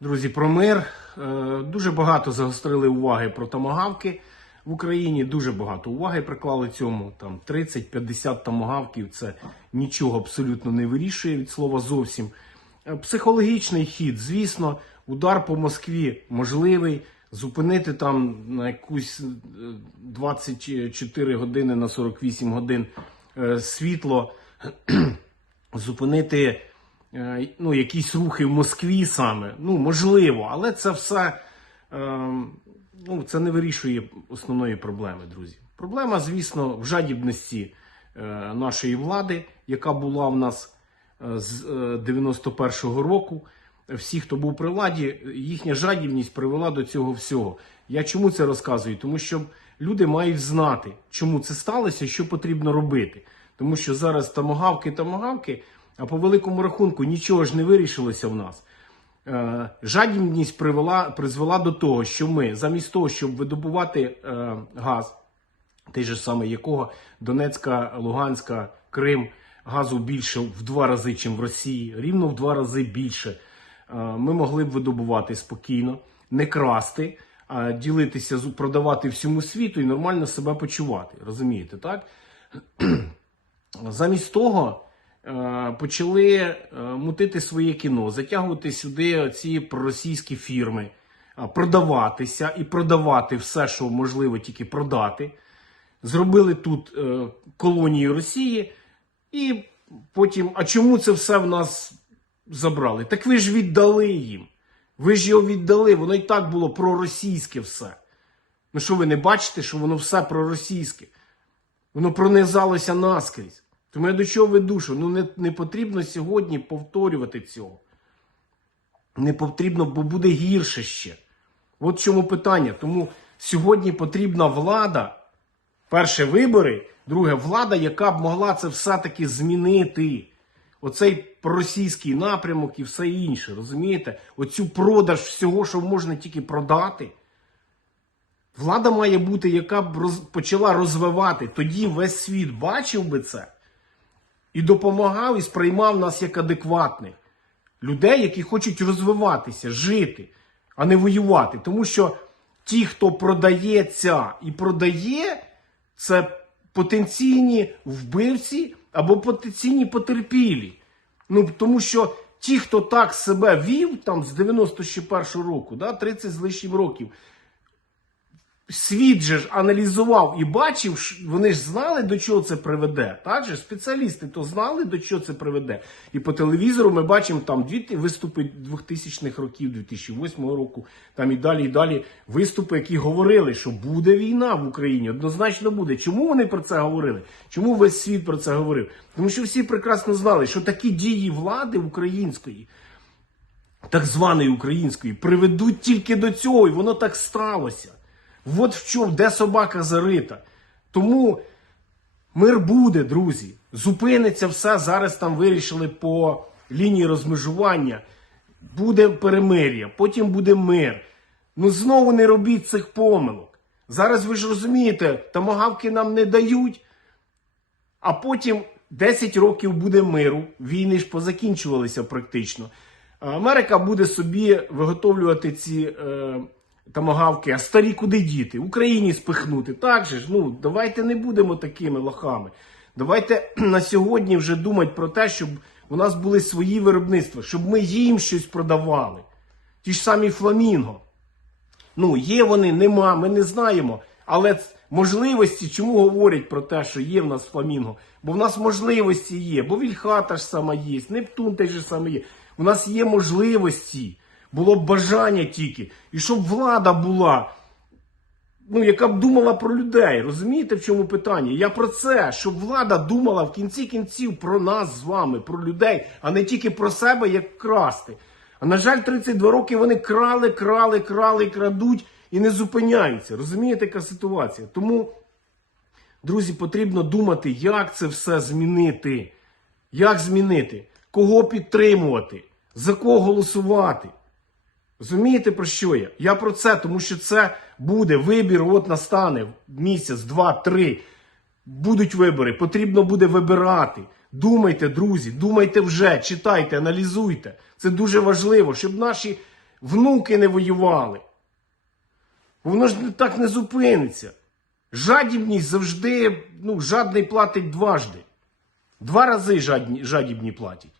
Друзі, про мир. Е, Дуже багато загострили уваги про томагавки в Україні. Дуже багато уваги приклали цьому. Там 30-50 томагавків це нічого абсолютно не вирішує від слова зовсім. Е, Психологічний хід, звісно, удар по Москві можливий. Зупинити там на якусь е, 24 години на 48 годин е, світло, зупинити е, ну, якісь рухи в Москві саме. Ну, можливо, але це все е, ну, це не вирішує основної проблеми, друзі. Проблема, звісно, в жадібності е, нашої влади, яка була в нас е, з е, 91-го року. Всі, хто був при владі, їхня жадібність привела до цього всього. Я чому це розказую? Тому що люди мають знати, чому це сталося, що потрібно робити. Тому що зараз тамагавки, тамагавки, а по великому рахунку нічого ж не вирішилося в нас. Е, жадібність привела, призвела до того, що ми замість того, щоб видобувати е, газ, той же самий якого Донецька, Луганська, Крим, газу більше в два рази, ніж в Росії, рівно в два рази більше. Е, Ми могли б видобувати спокійно, не красти, а ділитися, продавати всьому світу і нормально себе почувати. Розумієте, так? Замість того почали е, мутити своє кіно, затягувати сюди ці проросійські фірми, е, продаватися і продавати все, що можливо тільки продати. Зробили тут е, колонію Росії, і потім, а чому це все в нас забрали? Так ви ж віддали їм. Ви ж його віддали, воно і так було проросійське все. Ну що ви не бачите, що воно все проросійське? Воно пронизалося наскрізь. Тому я до чого веду, що ну не, не потрібно сьогодні повторювати цього. Не потрібно, бо буде гірше ще. От в чому питання. Тому сьогодні потрібна влада. Перше вибори, друге влада, яка б могла це все-таки змінити. Оцей проросійський напрямок і все інше. Розумієте? Оцю продаж всього, що можна тільки продати. Влада має бути, яка б роз, почала розвивати. Тоді весь світ бачив би це і допомагав, і сприймав нас як адекватних людей, які хочуть розвиватися, жити, а не воювати. Тому що ті, хто продається і продає, це потенційні вбивці або потенційні потерпілі. Ну, тому що ті, хто так себе вів там з 91-го року, да, 30 з лишнім років, світ же ж аналізував і бачив, вони ж знали, до чого це приведе. Так же спеціалісти то знали, до чого це приведе. І по телевізору ми бачимо там дві виступи 2000-х років, 2008 року, там і далі, і далі виступи, які говорили, що буде війна в Україні, однозначно буде. Чому вони про це говорили? Чому весь світ про це говорив? Тому що всі прекрасно знали, що такі дії влади української так званої української, приведуть тільки до цього, і воно так сталося. От в чому, де собака зарита. Тому мир буде, друзі. Зупиниться все. Зараз там вирішили по лінії розмежування. Буде перемир'я, потім буде мир. Ну знову не робіть цих помилок. Зараз ви ж розумієте, тамагавки нам не дають, а потім 10 років буде миру. Війни ж позакінчувалися практично. Америка буде собі виготовлювати ці е, тамагавки, а старі куди діти? Україні спихнути. Так же ж, ну давайте не будемо такими лохами. Давайте на сьогодні вже думати про те, щоб у нас були свої виробництва, щоб ми їм щось продавали. Ті ж самі фламінго. Ну, є вони, нема, ми не знаємо. Але можливості, чому говорять про те, що є в нас фламінго? Бо в нас можливості є, бо Вільхата ж сама є, Нептун теж саме є. У нас є можливості. Було б бажання тільки. І щоб влада була, ну, яка б думала про людей. Розумієте, в чому питання? Я про це, щоб влада думала в кінці кінців про нас з вами, про людей, а не тільки про себе, як красти. А на жаль, 32 роки вони крали, крали, крали, крадуть і не зупиняються. Розумієте, яка ситуація? Тому, друзі, потрібно думати, як це все змінити. Як змінити? Кого підтримувати? За кого голосувати? Розумієте про що я? Я про це, тому що це буде вибір, от настане місяць, два, три. Будуть вибори, потрібно буде вибирати. Думайте, друзі, думайте вже, читайте, аналізуйте. Це дуже важливо, щоб наші внуки не воювали. Воно ж так не зупиниться. Жадібність завжди, ну, жадний платить дважди. Два рази жадні, жадібні платять.